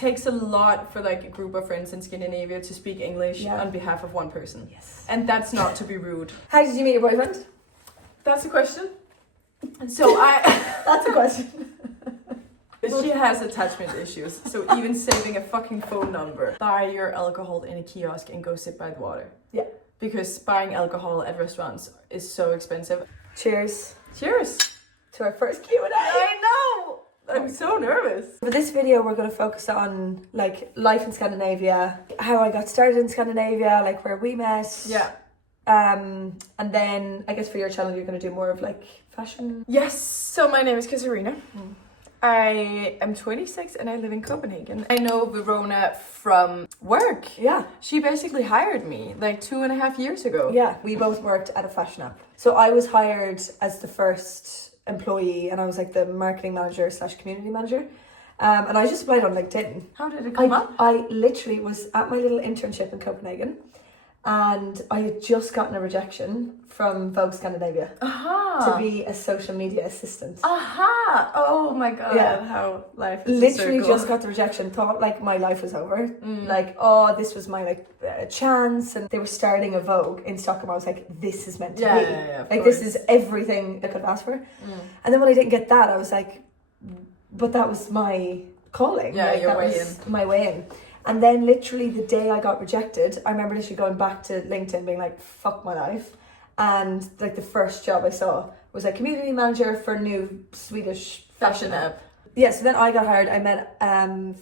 takes a lot for like a group of friends in Scandinavia to speak English on behalf of one person. Yes. And that's not to be rude. How did you meet your boyfriend? That's a question. So That's a question. She has attachment issues, so even saving a fucking phone number. Buy your alcohol in a kiosk and go sit by the water. Yeah. Because buying alcohol at restaurants is so expensive. Cheers. Cheers. To our first Q&A. I know! I'm so nervous. For this video, we're going to focus on like life in Scandinavia, how I got started in Scandinavia, like where we met. Yeah. And then I guess for your channel, you're going to do more of like fashion. Yes, so my name is Katarina. I am 26 and I live in Copenhagen. I know Verona from work. Yeah. She basically hired me like 2.5 years ago. Yeah, we both worked at a fashion app. So I was hired as the first employee and I was like the marketing manager / community manager. And I just applied on LinkedIn. How did it come up? I literally was at my little internship in Copenhagen and I had just gotten a rejection from Vogue Scandinavia to be a social media assistant. Oh my god, Yeah. how life is Literally a circle. just got the rejection, thought like my life was over. Like, oh, this was my like chance. And they were starting a Vogue in Stockholm. I was like, this is meant to be. Yeah, like, this is everything I could have asked for. And then when I didn't get that, I was like, but that was my calling. Yeah, like, your that way was my way in. And then literally the day I got rejected, I remember literally going back to LinkedIn being like, fuck my life. And like the first job I saw was like community manager for a new Swedish fashion app. Yeah, so then I got hired. I met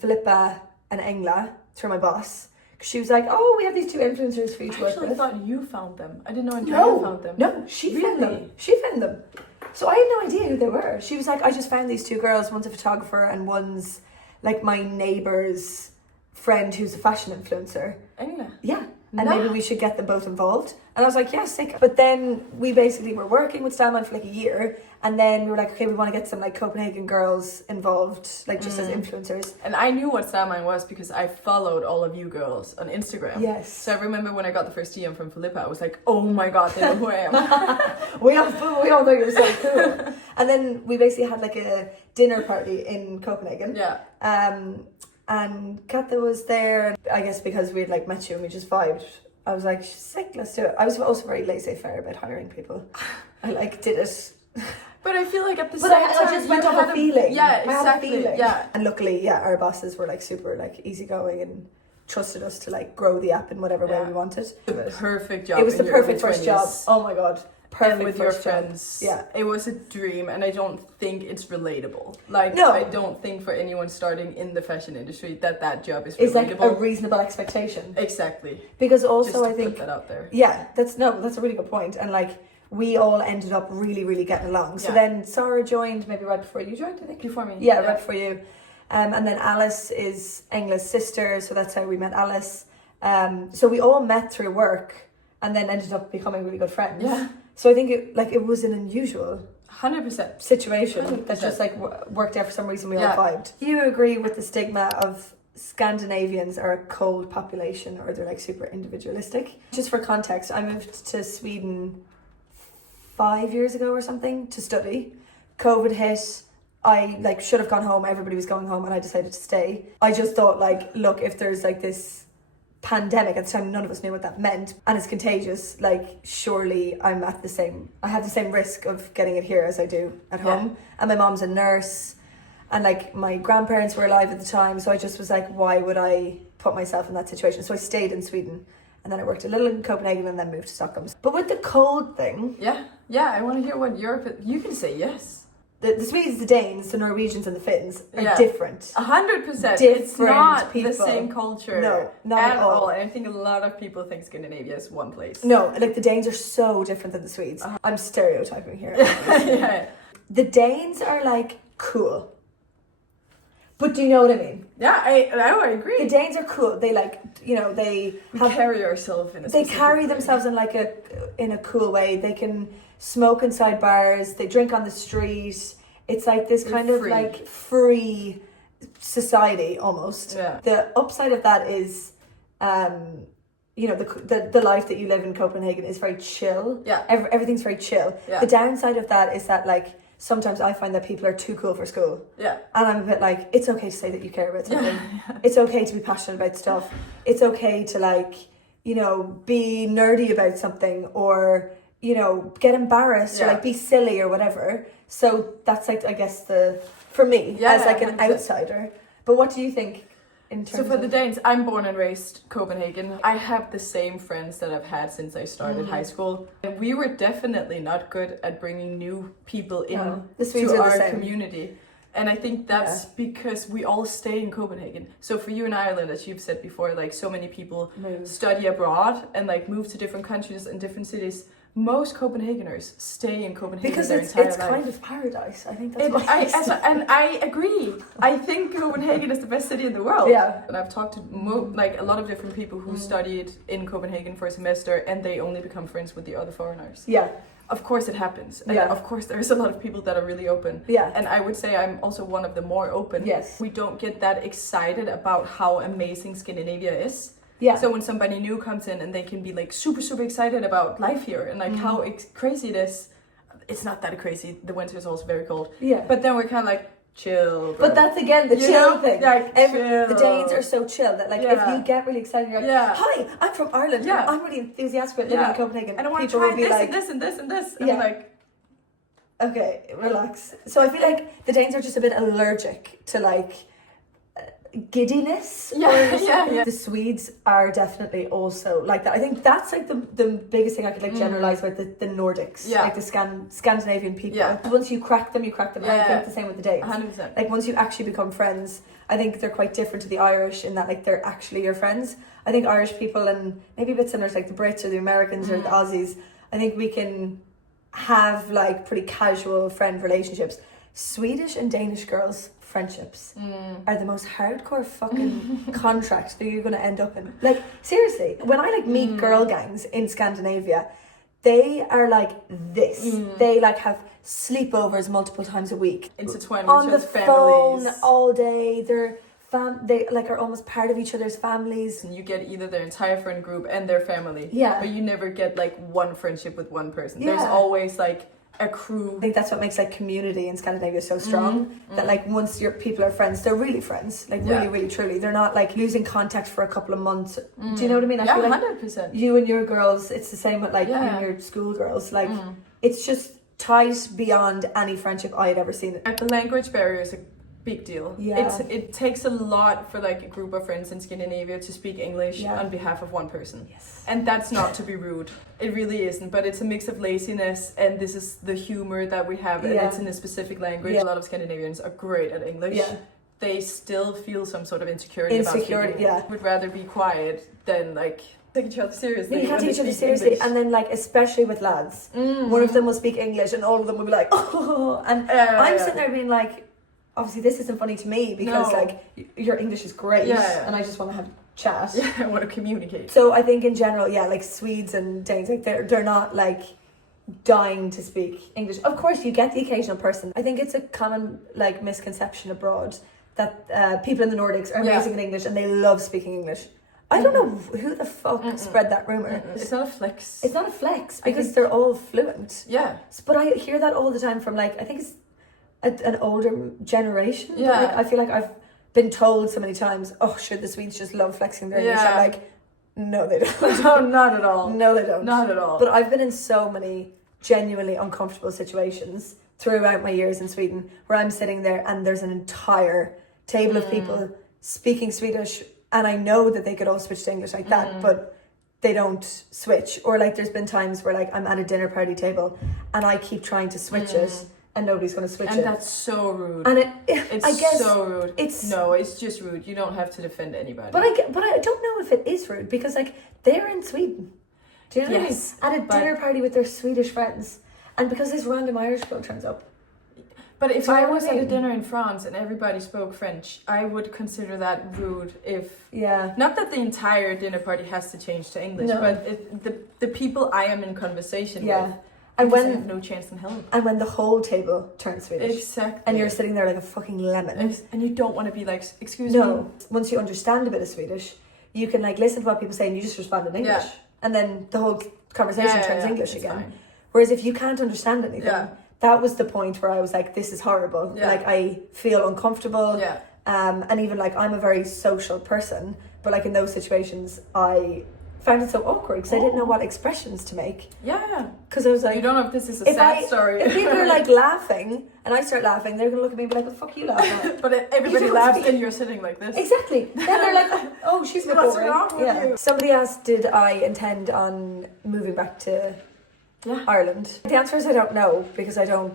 Filippa and Engla through my boss. Because she was like, oh, we have these 2 influencers for you to work I with. thought you found them. I didn't know until you found them. No, she found them. She found them. So I had no idea who they were. She was like, I just found these 2 girls. One's a photographer and one's like my neighbour's friend who's a fashion influencer. Engla? Yeah. And maybe we should get them both involved. And I was like, yeah, sick. But then we basically were working with Stylman for like a year. And then we were like, okay, we want to get some like Copenhagen girls involved, like just as influencers. And I knew what Stylman was because I followed all of you girls on Instagram. Yes. So I remember when I got the first DM from Filippa, I was like, oh my god, they know who I am. we all thought you were so cool. And then we basically had like a dinner party in Copenhagen. Yeah. And Kata was there, and I guess because we had like met you and we just vibed, I was like, sick, let's do it. I was also very laissez-faire about hiring people. I like did it. But I feel like at the But same I time, just you went off had a feeling. Yeah, I had a exactly. feeling. Yeah. And luckily, yeah, our bosses were like super like easygoing and trusted us to like grow the app in whatever way we wanted. Perfect job. It was the in your perfect early first job. 20s. Oh my god. Perfect And with your first job. friends. Yeah. It was a dream and I don't think it's relatable. Like, No. I don't think for anyone starting in the fashion industry that job is It's relatable. like a reasonable expectation. Exactly. Because Just also to I think put that out there. yeah, that's a really good point. And like we all ended up really, really getting along. So then Sarah joined maybe right before you joined, I think. Before me. Yeah, right before you. And then Alice is Engla's sister, so that's how we met Alice. So we all met through work and then ended up becoming really good friends. Yeah. So I think it was an unusual 100%. situation 100%. that just like worked out for some reason. We all vibed. Do you agree with the stigma of Scandinavians are a cold population or they're like super individualistic? Just for context, I moved to Sweden 5 years ago or something to study. COVID hit. I like should have gone home. Everybody was going home and I decided to stay. I just thought like, look, if there's like this pandemic at the time, none of us knew what that meant and it's contagious, like surely I have the same risk of getting it here as I do at home. And my mom's a nurse and like my grandparents were alive at the time, so I just was like, why would I put myself in that situation? So I stayed in Sweden and then I worked a little in Copenhagen and then moved to Stockholm. But with the cold thing, I want to hear what you can say. Yes. the Swedes, the Danes, the Norwegians and the Finns are different. 100%. It's not people. the same culture. No, not at at all. And I think a lot of people think Scandinavia is one place. No, like the Danes are so different than the Swedes. I'm stereotyping here. Yeah. The Danes are like cool. But do you know what I mean? Yeah, I agree. The Danes are cool. They like, you know, they carry ourselves in a they specific carry way. themselves in a cool way. They can smoke inside bars. They drink on the street. It's like this kind of like free society almost. Yeah. The upside of that is, you know, the life that you live in Copenhagen is very chill. Yeah. Everything's very chill. Yeah. The downside of that is that like sometimes I find that people are too cool for school. Yeah. And I'm a bit like, it's okay to say that you care about something. It's okay to be passionate about stuff. It's okay to like, you know, be nerdy about something, or, you know, get embarrassed or like be silly or whatever. So that's like, I guess for me as like an 100%. Outsider. But what do you think? So for the Danes, I'm born and raised Copenhagen. I have the same friends that I've had since I started high school. And we were definitely not good at bringing new people in to our community. And I think that's because we all stay in Copenhagen. So for you in Ireland, as you've said before, like so many people study abroad and like move to different countries and different cities. Most Copenhageners stay in Copenhagen because their entire life. It's kind of paradise. I think that's what and I agree. I think Copenhagen is the best city in the world. Yeah. And I've talked to like a lot of different people who studied in Copenhagen for a semester, and they only become friends with the other foreigners. Yeah. Of course it happens. And of course there's a lot of people that are really open. Yeah. And I would say I'm also one of the more open. Yes. We don't get that excited about how amazing Scandinavia is. Yeah. So when somebody new comes in and they can be like super, super excited about life here and like how crazy it is, it's not that crazy. The winter is also very cold. Yeah. But then we're kind of like, chill. Bro. But that's again the chill thing. Like, the Danes are so chill that like if you get really excited, you're like, hi, I'm from Ireland. Yeah. I'm really enthusiastic about living in Copenhagen. And I want to People try this like, and this and this and this. And I'm like, okay, relax. So I feel like the Danes are just a bit allergic to like giddiness. Yeah. The Swedes are definitely also like that. I think that's like the biggest thing I could like generalize about the Nordics, like the Scandinavian people. Yeah. Once you crack them, And I think the same with the Danes. 100%. Like once you actually become friends, I think they're quite different to the Irish in that like they're actually your friends. I think Irish people, and maybe a bit similar to like the Brits or the Americans or the Aussies, I think we can have like pretty casual friend relationships. Swedish and Danish girls' friendships are the most hardcore fucking contract that you're going to end up in. Like, seriously, when I like meet girl gangs in Scandinavia, they are like this. They like have sleepovers multiple times a week. Intertwined on with the each other's families. phone all day. They like are almost part of each other's families. And you get either their entire friend group and their family. Yeah. But you never get like one friendship with one person. Yeah. There's always like a crew. I think that's what makes like community in Scandinavia so strong. That like once your people are friends, they're really friends. Like really, really, truly. They're not like losing contact for a couple of months. Do you know what I mean? I feel like 100%. you and your girls, it's the same with like you and your school girls. Like it's just tight beyond any friendship I had ever seen. The language barrier is a big deal. Yeah. It takes a lot for like a group of friends in Scandinavia to speak English on behalf of one person. Yes. And that's not to be rude. It really isn't. But it's a mix of laziness and this is the humor that we have, and it's in a specific language. A lot of Scandinavians are great at English. Yeah. They still feel some sort of insecurity about speaking. Would rather be quiet than like take each other seriously. You can't take each other seriously. English. And then like especially with lads, one of them will speak English and all of them will be like, oh, and I'm sitting there being like, obviously this isn't funny to me because like your English is great and I just want to have chat. Yeah, I want to communicate. So I think in general, like Swedes and Danes, like they're not like dying to speak English. Of course you get the occasional person. I think it's a common like misconception abroad that people in the Nordics are amazing in English and they love speaking English. I don't know who the fuck spread that rumor. It's not a flex. It's not a flex because they're all fluent. Yeah. But I hear that all the time from like, I think it's an older generation. Yeah. Like, I feel like I've been told so many times, oh, sure, the Swedes just love flexing their English. I'm like, no, they don't. No, not at all. No, they don't. Not at all. But I've been in so many genuinely uncomfortable situations throughout my years in Sweden where I'm sitting there and there's an entire table of people speaking Swedish and I know that they could all switch to English like that, but they don't switch. Or like there's been times where like I'm at a dinner party table and I keep trying to switch it and nobody's going to switch it. And that's so rude. And it's I guess so rude. It's just rude. You don't have to defend anybody. But I don't know if it is rude because like they're in Sweden. Do you know what I mean? At a dinner party with their Swedish friends. And because this random Irish girl turns up. But if I was at a dinner in France and everybody spoke French, I would consider that rude if... Yeah. Not that the entire dinner party has to change to English, but the people I am in conversation with... And when I have no chance in hell. And when the whole table turns Swedish. Exactly. And you're sitting there like a fucking lemon. And you don't want to be like, excuse me. No. Once you understand a bit of Swedish, you can like listen to what people say and you just respond in English. And then the whole conversation turns English again. Fine. Whereas if you can't understand anything, that was the point where I was like, this is horrible. Yeah. Like, I feel uncomfortable. Yeah. And even like, I'm a very social person, but like in those situations, I found it so awkward because I didn't know what expressions to make. Yeah. Because I was like, you don't know if this is a sad story. If people are like laughing and I start laughing, they're gonna look at me and be like, "What the fuck are you laughing at?" But everybody laughs and you're sitting like this. Exactly. Then they're like, "Oh, she's a bit What's boring." wrong with you? Somebody asked, "Did I intend on moving back to Ireland?" The answer is I don't know because I'm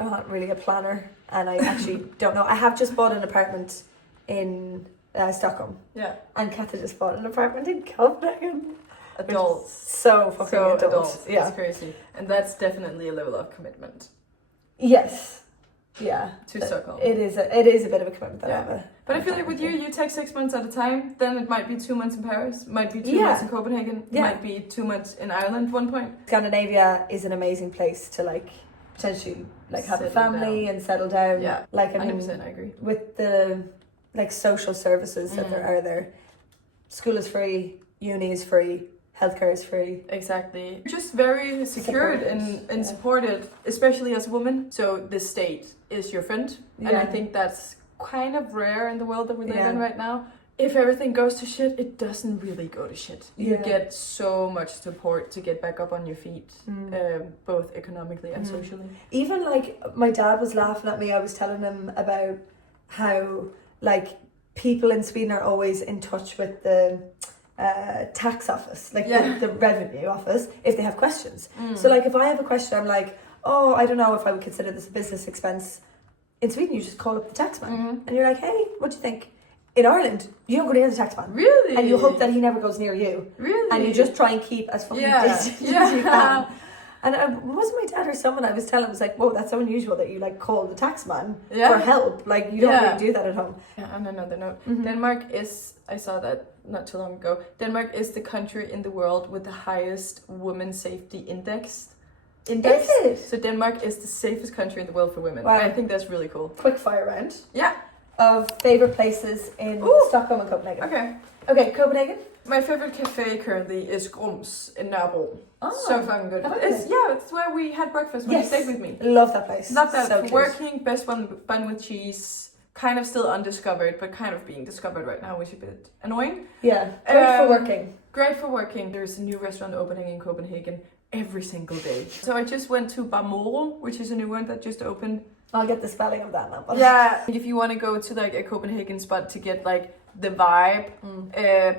not really a planner, and I actually don't know. I have just bought an apartment in Stockholm. Yeah. And Kata just bought an apartment in Copenhagen. Adults. So fucking adults. Yeah. It's crazy. And that's definitely a level of commitment. Yes. Yeah. To Stockholm. It is a bit of a commitment that I have. But I feel like with you take 6 months at a time, then it might be 2 months in Paris, might be 2 months in Copenhagen, might be 2 months in Ireland at one point. Scandinavia is an amazing place to like potentially like have a family and settle down. Yeah. Like 100% I agree. With the like social services that there are there. School is free, uni is free, healthcare is free. Exactly. Just very secured and supported, especially as a woman. So the state is your friend. Yeah. And I think that's kind of rare in the world that we live in right now. If everything goes to shit, it doesn't really go to shit. You get so much support to get back up on your feet, both economically and socially. Even like my dad was laughing at me. I was telling him about how like people in Sweden are always in touch with the tax office, like the revenue office, if they have questions. So like if I have a question, I'm like, oh, I don't know if I would consider this a business expense. In Sweden, you just call up the taxman and you're like, hey, what do you think? In Ireland, you don't go near the taxman. Really? And you hope that he never goes near you. Really? And you just try and keep as fucking distant as you can. And it wasn't my dad or someone I was telling, was like, whoa, that's so unusual that you like call the taxman for help. Like you don't really do that at home. Yeah, on another note, Denmark is, I saw that not too long ago, Denmark is the country in the world with the highest women safety index. Is it? So Denmark is the safest country in the world for women. Wow. I think that's really cool. Quick fire round. Yeah. Of favourite places in Stockholm and Copenhagen. Okay, Copenhagen. My favorite cafe currently is Grums in Nørrebro. Oh, so fucking good. It's where we had breakfast when you stayed with me. Love that place. Love that. So working, best bun with cheese. Kind of still undiscovered, but kind of being discovered right now, which is a bit annoying. Yeah, great for working. Great for working. There's a new restaurant opening in Copenhagen every single day. So I just went to Barmoro, which is a new one that just opened. I'll get the spelling of that now. Yeah, if you want to go to like a Copenhagen spot to get like the vibe,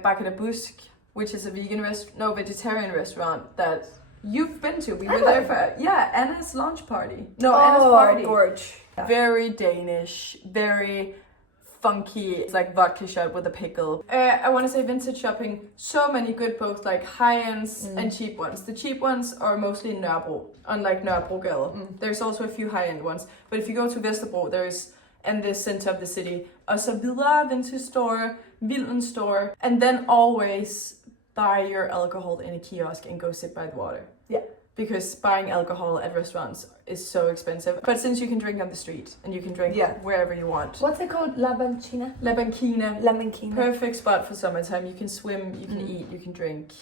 Bakker Busk, which is a vegetarian restaurant that you've been to. We were there for Anna's launch party. Anna's party. Gorge. Yeah. Very Danish, very funky. It's like vodka shot with a pickle. I want to say vintage shopping. So many good, both like high ends and cheap ones. The cheap ones are mostly in Nørrebro, unlike Nørrebrogade. There's also a few high end ones. But if you go to Vesterbro, there's in the center of the city, a Videre vintage store, Vilden store, and then always buy your alcohol in a kiosk and go sit by the water. Yeah. Because buying alcohol at restaurants is so expensive. But since you can drink on the street and you can drink wherever you want. What's it called? La Banchina? La Banchina. La Banchina. Perfect spot for summertime. You can swim, you can eat, you can drink.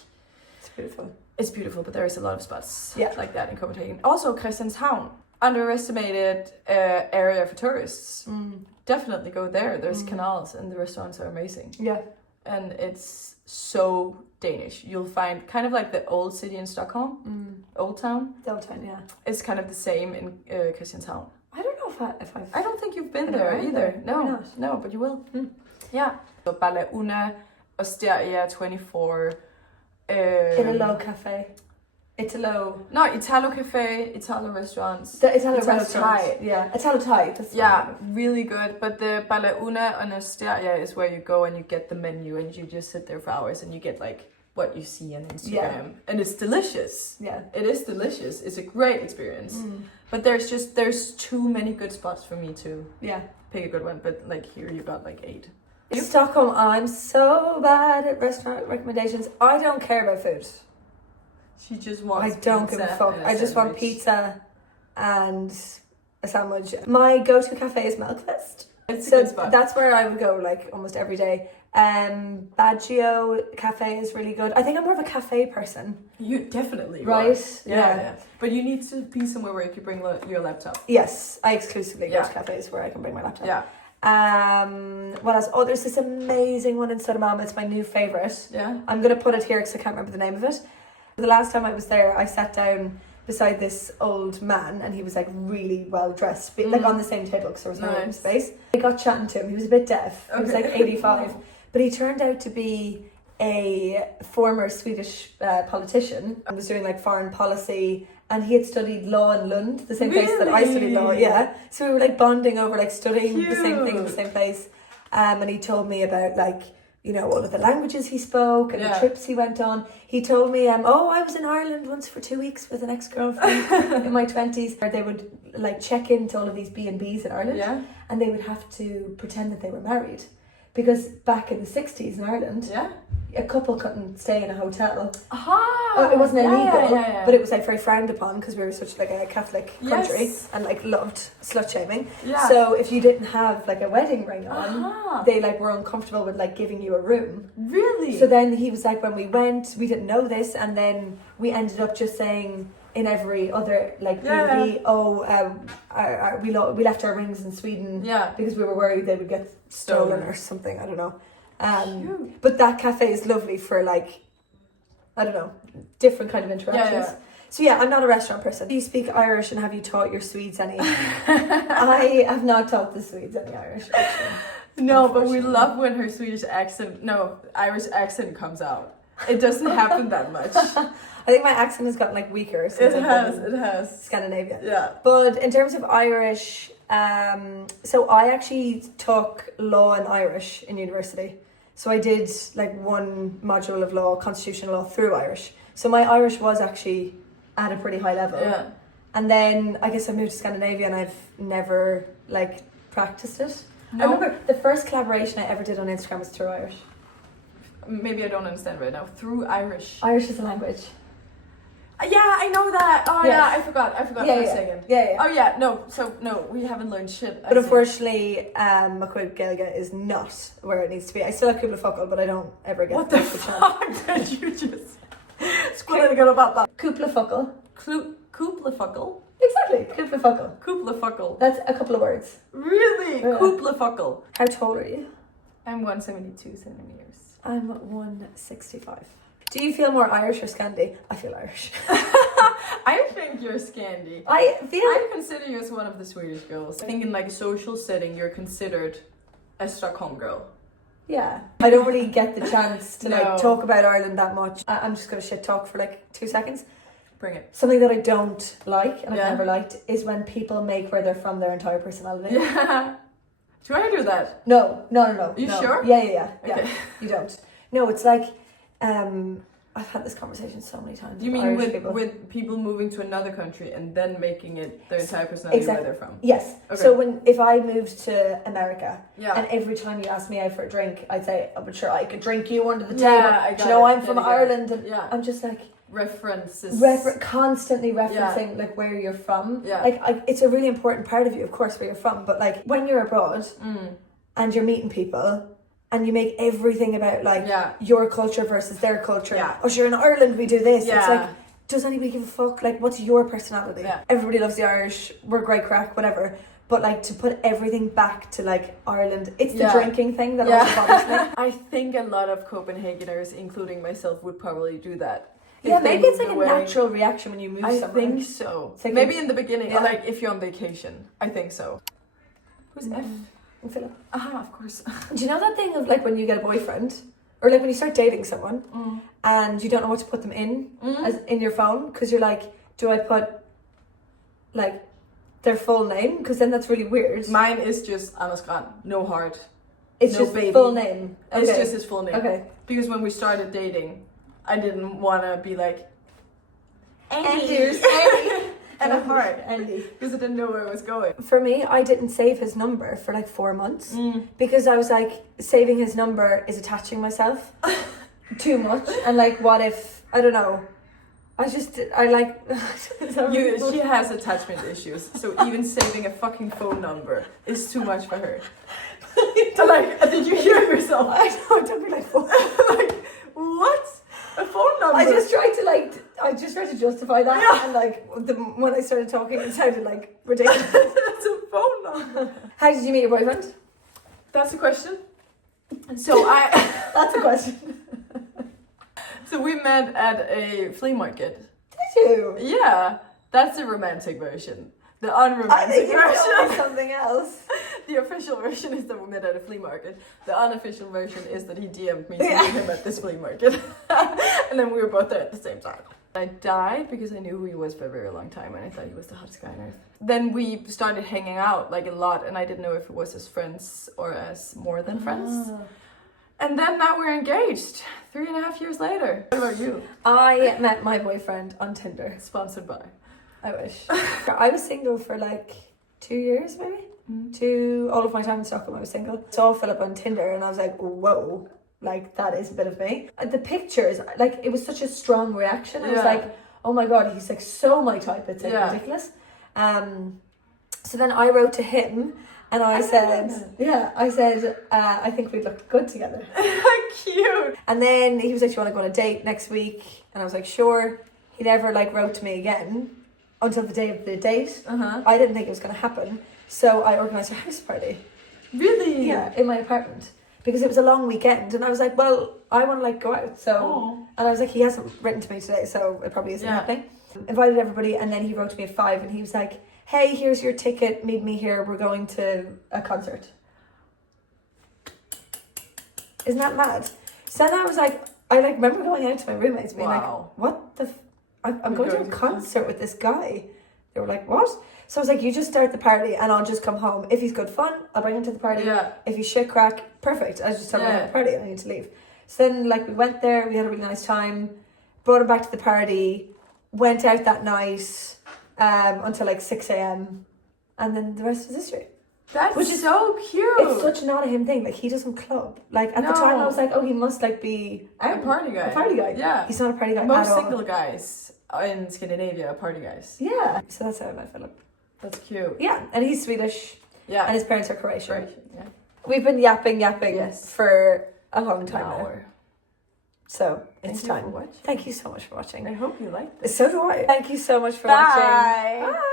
It's beautiful. It's beautiful, but there is a lot of spots like that in Copenhagen. Also, Christianshavn. Underestimated area for tourists. Definitely go there. There's canals and the restaurants are amazing. Yeah. And it's so Danish. You'll find kind of like the old city in Stockholm, Old Town. The Old Town, yeah. It's kind of the same in Christianshavn. I don't know if I've... I don't think you've been there either. No, but you will. Yeah. So Bala Una, Osteria 24. Italo Cafe. Italo Cafe, Italo restaurants. The Italo restaurants. Thai. Yeah, Italo Thai. That's really good. But the Bala Una and Osteria is where you go and you get the menu and you just sit there for hours and you get like what you see on Instagram. Yeah. And it's delicious. Yeah. It is delicious. It's a great experience. But there's too many good spots for me to pick a good one. But like here you got like 8. Stockholm, I'm so bad at restaurant recommendations. I don't care about food. She just wants I don't give a fuck. I just want pizza and a sandwich. My go-to cafe is Milkfest. It's a good spot. That's where I would go like almost every day. Baggio Cafe is really good. I think I'm more of a cafe person. You definitely right? Are. Yeah. But you need to be somewhere where you can bring your laptop. Yes, I exclusively go to cafes where I can bring my laptop. Yeah. What else? Oh, there's this amazing one in Sodamama. It's my new favourite. Yeah. I'm gonna put it here because I can't remember the name of it. The last time I was there, I sat down beside this old man and he was like really well dressed, like on the same table because there was no room space. I got chatting to him. He was a bit deaf. He was like 85, but he turned out to be a former Swedish politician and was doing like foreign policy, and he had studied law in Lund, the same place that I studied law. Yeah, so we were like bonding over like studying the same thing in the same place. And he told me about like, you know, all of the languages he spoke and the trips he went on. He told me, I was in Ireland once for 2 weeks with an ex-girlfriend in my 20s, where they would like check into all of these B&Bs in Ireland, and they would have to pretend that they were married. Because back in the 60s in Ireland, a couple couldn't stay in a hotel. It wasn't illegal, but it was like very frowned upon because we were such like a Catholic country and like loved slut shaming. So if you didn't have like a wedding ring on, they like were uncomfortable with like giving you a room. Really? So then he was like, when we went, we didn't know this, and then we ended up just saying in every other like B&B, we left our rings in Sweden because we were worried they would get stolen or something. I don't know. But that cafe is lovely for like, I don't know, different kind of interactions. So I'm not a restaurant person. Do you speak Irish, and have you taught your Swedes any? I have not taught the Swedes any Irish, actually. No, but we love when her Irish accent comes out. It doesn't happen that much. I think my accent has gotten like weaker since it has. Scandinavia. Yeah. But in terms of Irish, so I actually took law in Irish in university. So I did like one module of law, constitutional law, through Irish. So my Irish was actually at a pretty high level. Yeah. And then I guess I moved to Scandinavia and I've never like practiced it. No. I remember the first collaboration I ever did on Instagram was through Irish. Maybe I don't understand right now. Through Irish. Irish is a language. Yeah, I know that. Oh yeah, I forgot for a second. Yeah. Oh yeah, no, we haven't learned shit. But unfortunately, Macuib Gaeilge is not where it needs to be. I still have Cúpla Focal, but I don't ever get the chance. What the fuck did you just squirrel about that? Cúpla Focal. Cúpla Focal? Exactly, Cúpla Focal. Cúpla Focal. That's a couple of words. Really? Yeah. Cúpla Focal. How tall are you? I'm 172 centimeters. I'm 165. Do you feel more Irish or Scandi? I feel Irish. I think you're Scandi. I consider you as one of the Swedish girls. I think in like a social setting, you're considered a Stockholm girl. Yeah. I don't really get the chance to like talk about Ireland that much. I'm just going to shit talk for like 2 seconds. Bring it. Something that I don't like, and I've never liked, is when people make where they're from their entire personality. Yeah. Do you want to do that? No. You sure? Yeah. Okay. You don't. No, it's like, I've had this conversation so many times. You mean with people moving to another country and then making it their entire personality where they're from? Yes. Okay. So if I moved to America, yeah, and every time you asked me out for a drink, I'd say, "Oh, but sure, I could drink you under the table." Yeah, I'm from Ireland, and I'm just like references, constantly referencing like where you're from. Yeah. Like it's a really important part of you, of course, where you're from. But like when you're abroad and you're meeting people. And you make everything about like your culture versus their culture. Yeah. Oh, sure, in Ireland we do this. Yeah. It's like, does anybody give a fuck? Like, what's your personality? Yeah. Everybody loves the Irish. We're great crack, whatever. But like to put everything back to like Ireland, it's the drinking thing that also bothers me. I think a lot of Copenhageners, including myself, would probably do that. Yeah, maybe it's like a natural reaction when you move somewhere. I think so. Like maybe in the beginning, or like if you're on vacation. I think so. Who's F? Philip. Of course. Do you know that thing of like when you get a boyfriend, or like when you start dating someone, and you don't know what to put them in as in your phone, because you're like, do I put like their full name? Because then that's really weird. Mine is just Anders Grant, no heart. It's no just baby. Full name. It's just his full name. Okay. Because when we started dating, I didn't want to be like Andy. And a heart, Andy, because I didn't know where it was going. For me, I didn't save his number for like 4 months because I was like, saving his number is attaching myself too much, and like, what if I don't know? She has attachment issues, so even saving a fucking phone number is too much for her. Like, did you hear yourself? I know, it took me like 4. Like, what? A phone number? I just tried to justify that, and like when I started talking, it sounded like ridiculous. That's a phone number. How did you meet your boyfriend? That's a question. So That's a question. So we met at a flea market. Did you? Yeah, that's the romantic version. The I unromantic think you're telling me version. something else. The official version is that we met at a flea market. The unofficial version is that he DM'd me to Yeah. meet him at this flea market. And then we were both there at the same time. I died because I knew who he was for a very long time and I thought he was the hottest guy on earth. Then we started hanging out like a lot and I didn't know if it was as friends or as more than friends. And then now we're engaged 3.5 years later. What about you? I met my boyfriend on Tinder. Sponsored by. I wish. I was single for like 2 years maybe. All of my time in Stockholm I was single. Saw Philip on Tinder and I was like, whoa, like that is a bit of me. The pictures, like it was such a strong reaction. I was like, oh my god, he's like so my type, it's like ridiculous. So then I wrote to him and I said, I think we'd look good together. Cute. And then he was like, do you want to go on a date next week? And I was like, sure. He never like wrote to me again until the day of the date. I didn't think it was going to happen. So I organised a house party. Really? Yeah, in my apartment. Because it was a long weekend and I was like, well, I want to like go out. So, and I was like, he hasn't written to me today, so it probably isn't happening. Invited everybody and then he wrote to me at 5 and he was like, hey, here's your ticket, meet me here, we're going to a concert. Isn't that mad? So then I was like, I like remember going out to my roommates being like, what the I'm going to a concert with this guy. They were like, what? So I was like, you just start the party and I'll just come home. If he's good fun, I'll bring him to the party. If he's shit crack, perfect. I just tell him at the party and I need to leave. So then like we went there, we had a really nice time, brought him back to the party, went out that night until like 6 a.m. and then the rest is history. Which is so cute. It's such not a him thing. Like he doesn't club. Like at the time I was like, oh, he must like be a party guy. A party guy. Yeah. He's not a party guy. Most single guys in Scandinavia are party guys. Yeah. So that's how I met Philip. That's cute. Yeah. And he's Swedish. Yeah. And his parents are Croatian. Yeah. We've been yapping for a long time now. So it's time. Thank you for watching. Thank you so much for watching. I hope you liked this. So do I. Thank you so much for watching. Bye. Bye.